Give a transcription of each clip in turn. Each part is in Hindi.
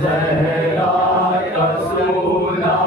Zehra Rasulullah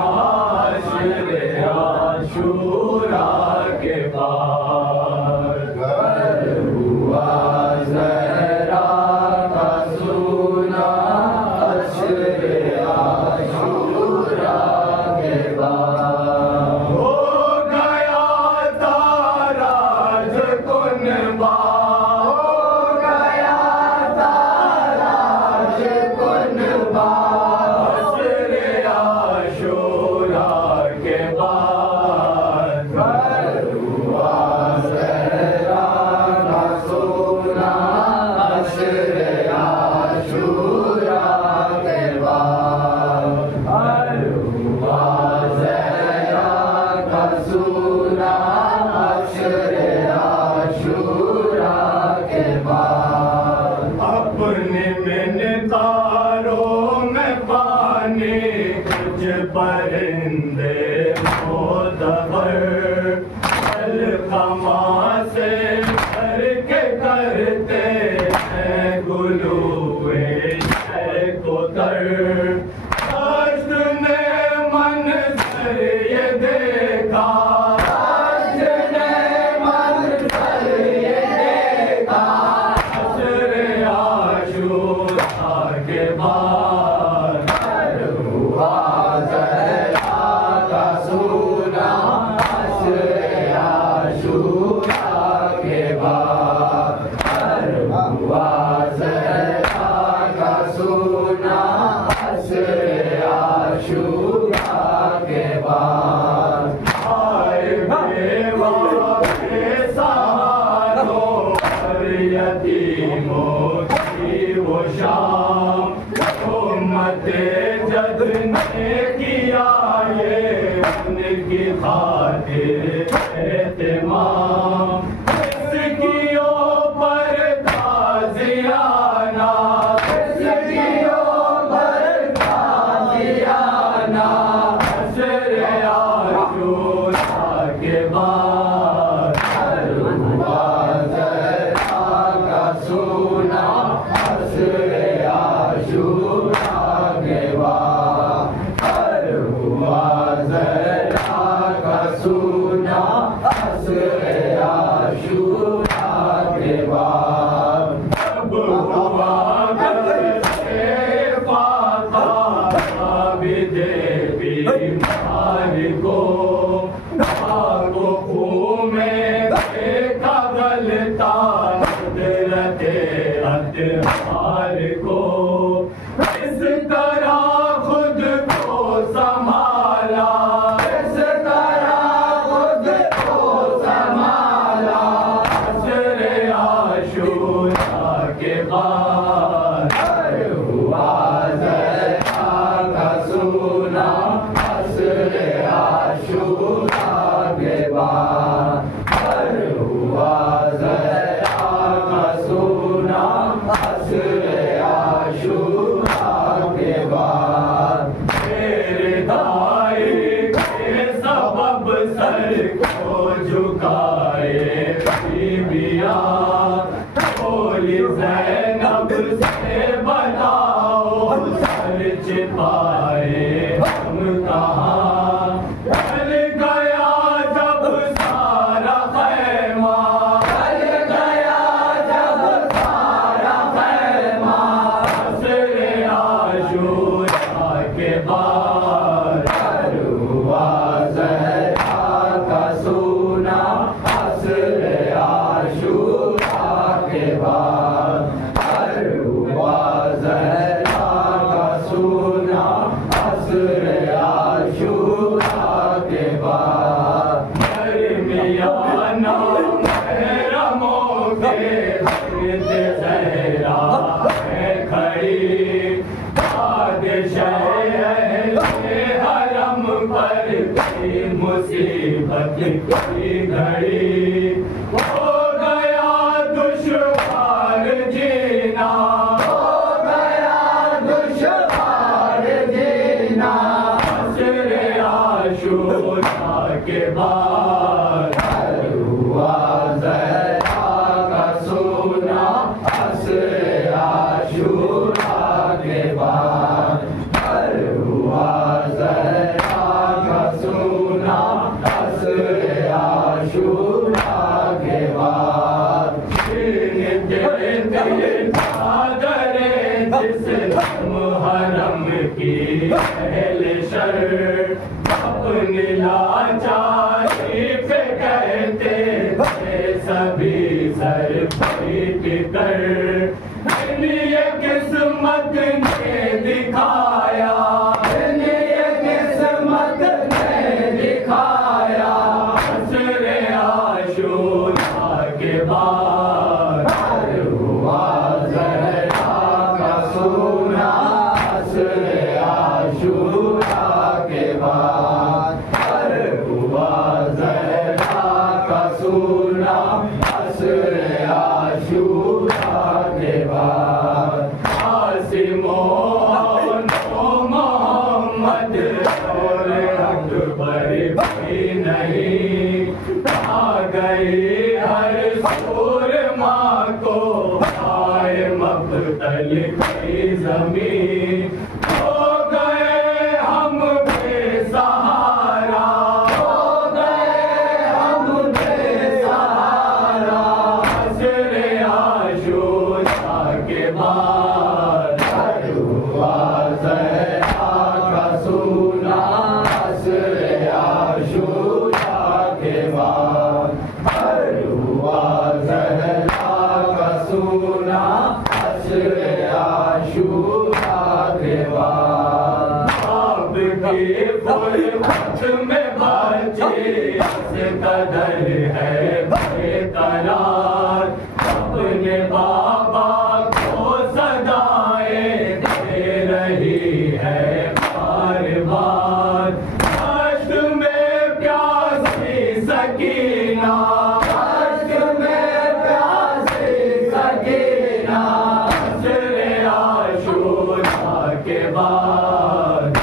परिंदे मोदवर अलखमा से भर के करते हैं गुलूए कोतर। काश ने मंजर ये देखा, काश ने मंजर ये देखा, हश्र आशूरा के बाद हुआ ज़हरा का सूना, हश्र आशूरा के बाद हुआ ज़हरा का सूना, हश्र आशूरा के बाद। आए बेवा बेसहारों और यतीमों की वो शाम, उम्मते जद ने किया ये उनकी खातिर एहतिमाम। इसकियों पर ताज़ियाना, इसकियों पर ताज़ियाना, हश्र आशूरा के बाद हुआ ज़हरा का सूना, हश्र आशूरा के बाद हुआ ज़हरा का सूना, हश्र आशूरा के बाद। अब हुआ बीमारी को आगो खून में देखा गलता कुदरते अत्यार को। इस तरह खुद को संभाला, इस तरह खुद को संभाला, हश्र आशूरा के बाद हुआ ज़हरा का सूना, हश्र आशूरा के बाद हुआ ज़हरा का सूना, हश्र आशूरा के बाद। तेरे दाए के सबब सर को झुकाए बीबियाँ, बोली ज़ैनब से बताओ सर छिपाए हम कहाँ। ढल गया जब सारा ख़ैमा, ढल गया जब सारा ख़ैमा, हश्र आशूरा के बाद हुआ ज़हरा का सूना, हश्र आशूरा के बाद हुआ ज़हरा का सूना, हश्र आशूरा के बाद। दरमियाना महरमों के गिर्द ज़हरा है खड़ी, बादशाह अहले हरम पर की मुसीबत की घड़ी। हो गया दुश्वार जीना, हो गया दुश्वार जीना, हश्र आशूरा के बाद हुआ ज़हरा का सूना, हश्र आशूरा के बाद हुआ ज़हरा का सूना, हश्र आशूरा के बाद। मुहर्रम की पहले शर अपनी लाचारी पे कहते थे सभी सर पीट कर। ये किस्मत ने दिखाया, ये किस्मत ने दिखाया, हश्र आशूरा के बाद हुआ ज़हरा का सूना, हश्र आशूरा के बाद हुआ भी नहीं। आ गई हर सूरमा को आए मक्तल की ज़मीन। हो गए हम बेसहारा, हो गए हम बेसहारा। हश्र आशूरा के बाद हुआ ज़हरा का सूना। हश्र आशूरा के बाद हुआ ज़हरा का सूना। हश्र आशूरा के बाद आपकी फुलवत में बचे से कदर है बेकरार। अपने बाबा को सदाएं दे रही है बार बार। अश्क में प्यासी सकीना, अश्क में प्यासी सकीना। हश्र आशूरा के बाद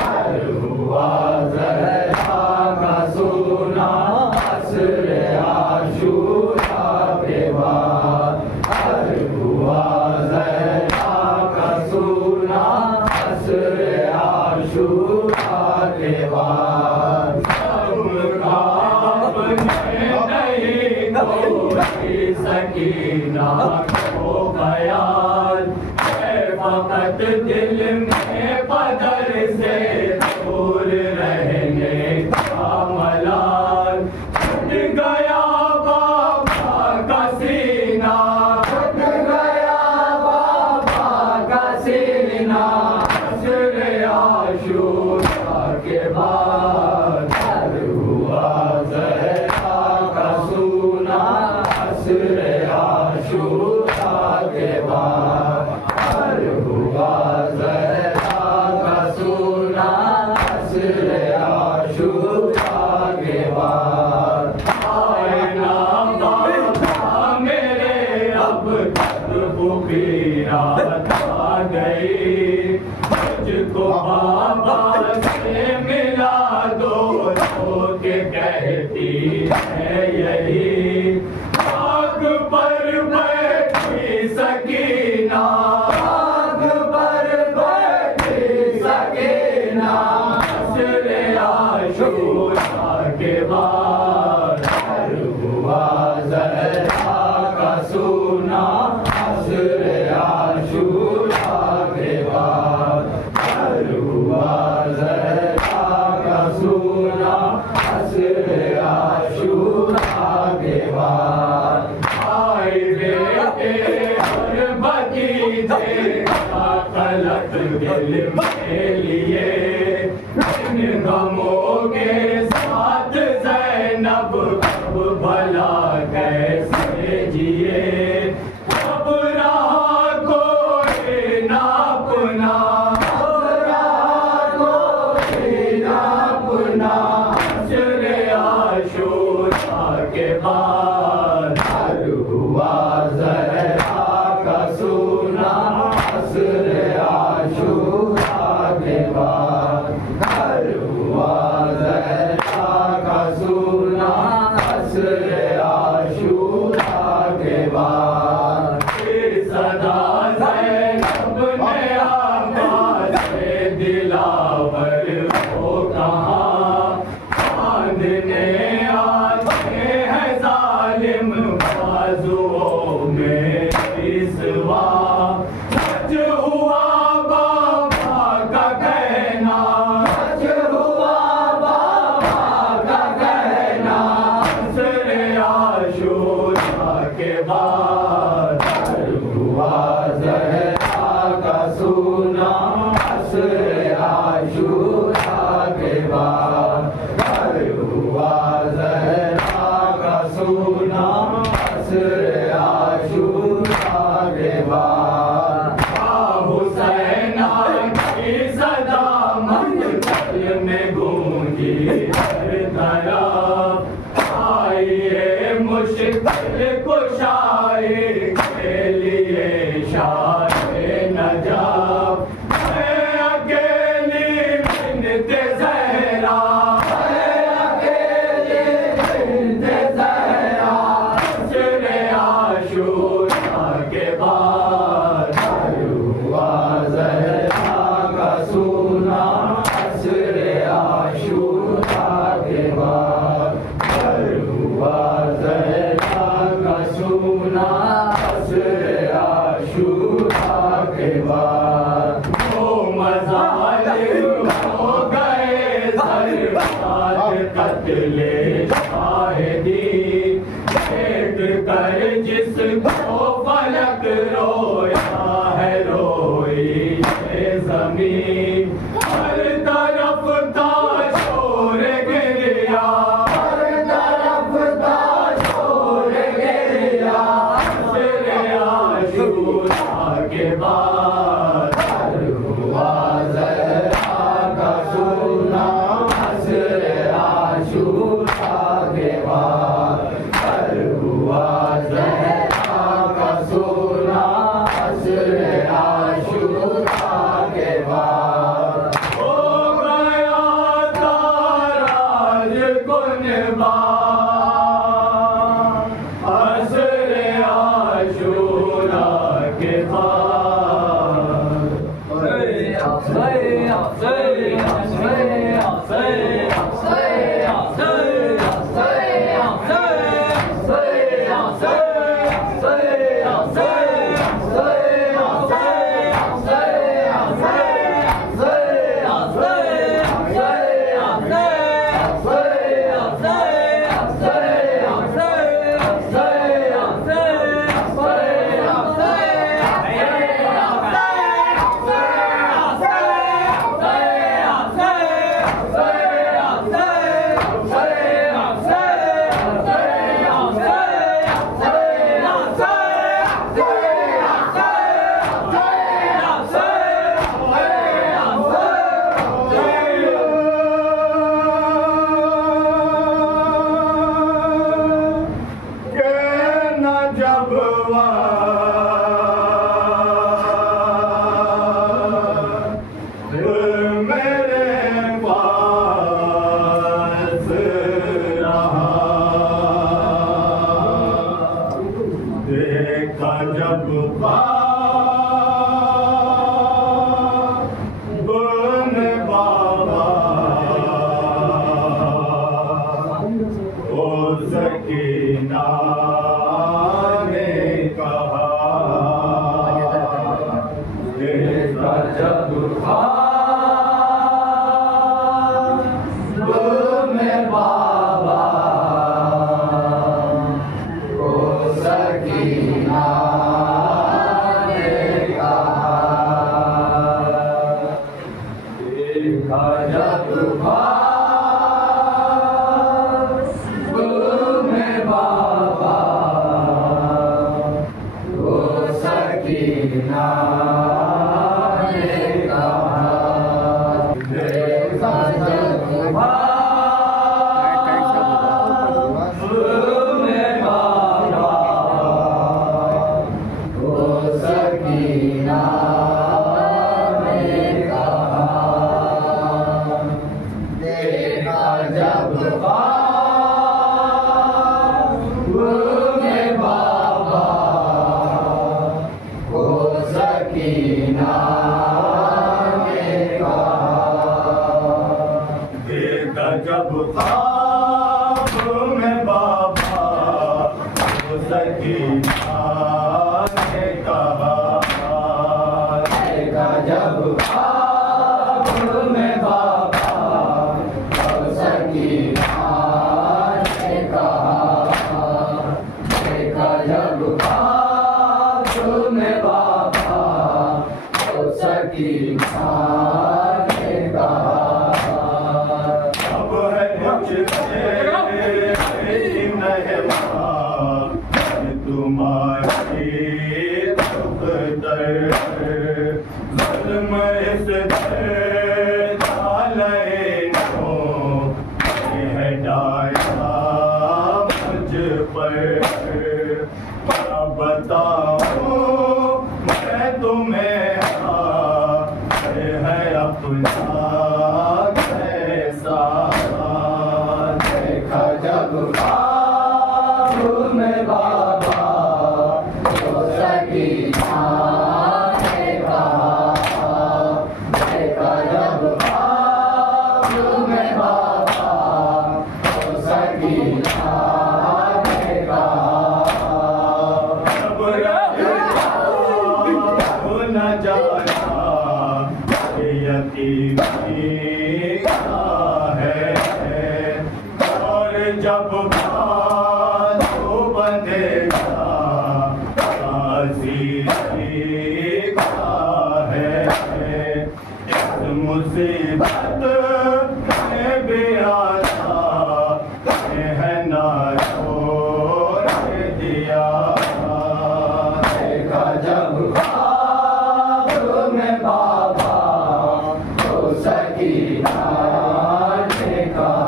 हुआ ज़हरा का सूना। हश्र आशूरा के बाद हुआ ज़हरा का सूना। हश्र आशूरा के बाद सबका अपने नहीं कोई सकीना को बयान है। फकत दिल में बदर से दूर रहने का मलाल। छूट गया बाबा का सीना, छूट गया बाबा का सीना। हश्र आशूरा के बाद हुआ ज़हरा का सूना। हश्र आशूरा के बाद हुआ ज़हरा का सूना। हश्र आशूरा के बाद आए ना बाबा मेरे अब तक बुपीरा आ गई। मुझको बाबा से मिला दो के कहती है यही। आग पर बैठी सकीना, आग पर बैठी सकीना। हश्र आशूरा के बाद हुआ ज़हरा का सूना। हश्र आशूरा के बाद हुआ ज़हरा का सूना। हश्र आशूरा के बाद आए बेटे और भतीजे का तलक दिल के लिए। इन गमों के साथ ज़ैनब अब भला कैसे जिए। अब रहा कोई ना अपना, अब रहा कोई ना अपना। हश्र आशूरा के बाद हुआ ज़हरा का सूना। हश्र आशूरा के बाद हुआ ज़हरा का सूना। हश्र आशूरा के बाद फिर सदा ज़ैनब ने आवाज़ दिलावर को कहा। बांधने आते हैं ज़ालिम बाजुओं में रिसवा। सच हुआ बाबा का कहना, सच हुआ बाबा का कहना। हश्र आशूरा के बाद हुआ ज़हरा का सूना। हश्र आशूरा के बाद हुआ ज़हरा का सूना। हश्र आशूरा के बाद हुसैना की सदा मंज़िल में गूंजी हर तरफ। आइए मुश्किल कुशाई के लिए शाहे नजाब। मैं अकेली बिनते ज़हरा, मैं अकेली कत्ले शाहिदी भेंट कर जिसको फलक रोया है रोई ये ज़मीन हर तरफ था शोर गिरिया हर तरफ था शोर गिरिया हश्र आशूरा के बाद हुआ ज़हरा का सुना हश्र आशूरा के बाद हुआ ज़हरा का सुना हश्र आशूरा के बाद हो गया ताराज कुर्बान हश्र आशूरा के बाद जब गुन बाबा ओ सकीना ने कहा देखा जब गुन बाबा ओ सकीना जब ख्वाब में बाबा ओ सकीना ने कहा देखा जब ख्वाब में बाबा ओ सकीना ने कहा देखा जब ख्वाब में बाबा ओ सकीना ने कहा तुम्हारी बताऊं मैं तुम्हें है अपना कैसा जब बाजू बंधेगा मुसीबत में भी आता है ना छोड़ दिया। देखा जब ख्वाब में बाबा तो सकीना ने कहा,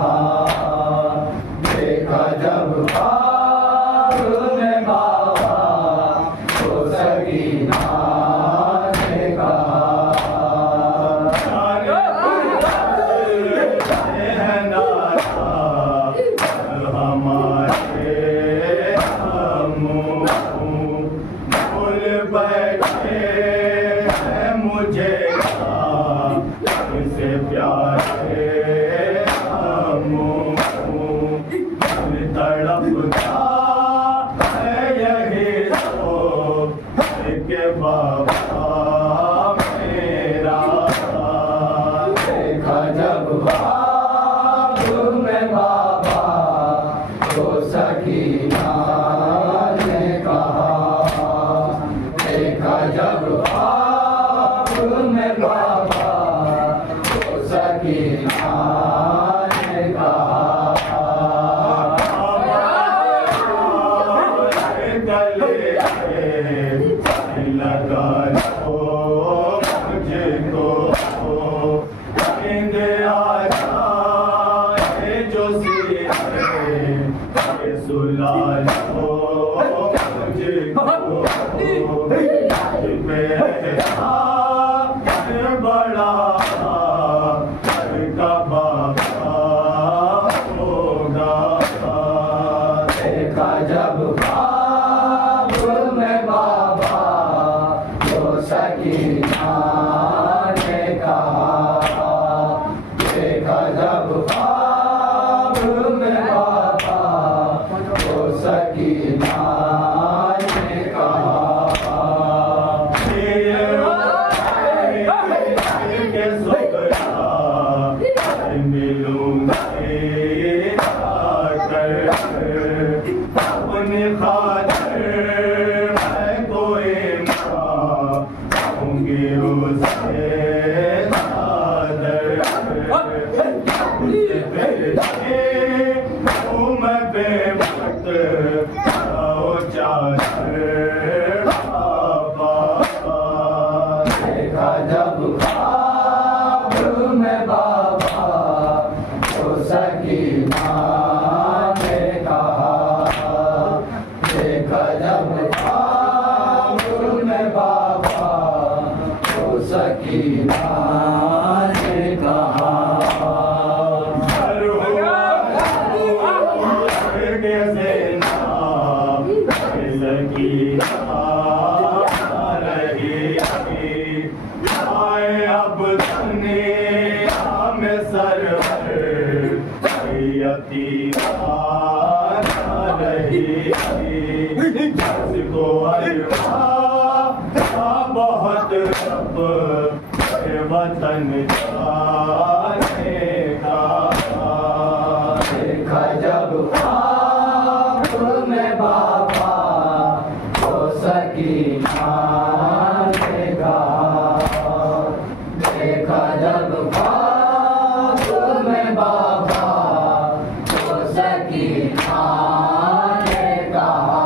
देखा जब ख्वाब में बाबा तो सकीना ने कहा, बैठे हैं मुझे से प्यारे तड़पता है यही तो के बाबा मेरा। देखा जब ख्वाब में बाबा तो सकीना ने कहा, देखा जब ख्वाब में बाबा तो सकीना ने कहा, गले लगा लो मुझको नींद आ जाए जो सीने सुला लो बड़ा का बाबा होगा। देखा जब ख्वाब में बाबा तो सकीना ने कहा, देखा जब ख्वाब में बाबा तो सकीना ने कहा, अपनी खातिर मैं कोई मांगूंगी उससे मैं बेवक्त देखा जब ख्वाब में बाबा तो सकीना ने कहा, देखा जब ख्वाब में बाबा तो सकीना ने कहा, अब दुनिया में सरवर जिसको बहुत वतन जाने का। देखा जब ख्वाब में बाबा तो सकीना ने कहा, देखा जब ख्वाब में बाबा तो सकीना ने कहा,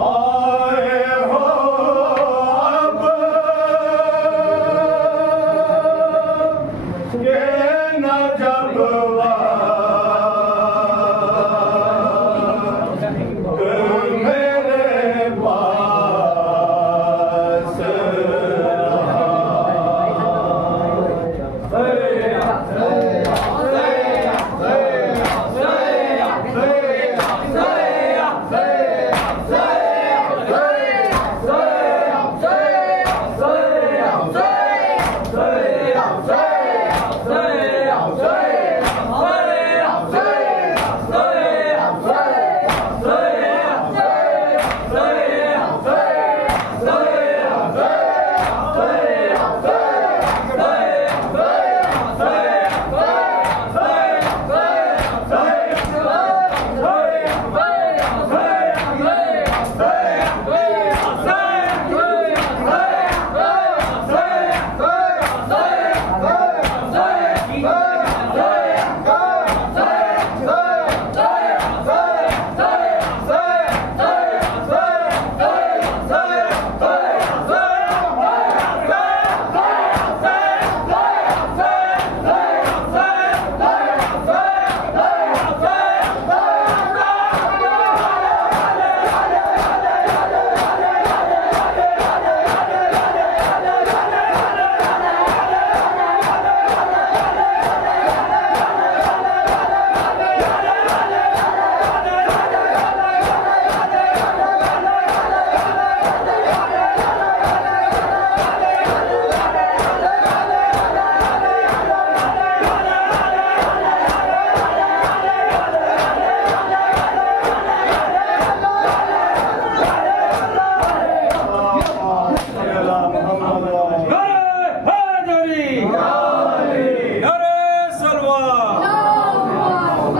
आए हो अब ये न जब मेरे पास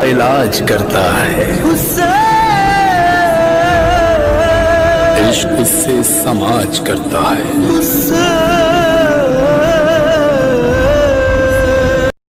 इलाज करता है। इश्क इससे समाज करता है।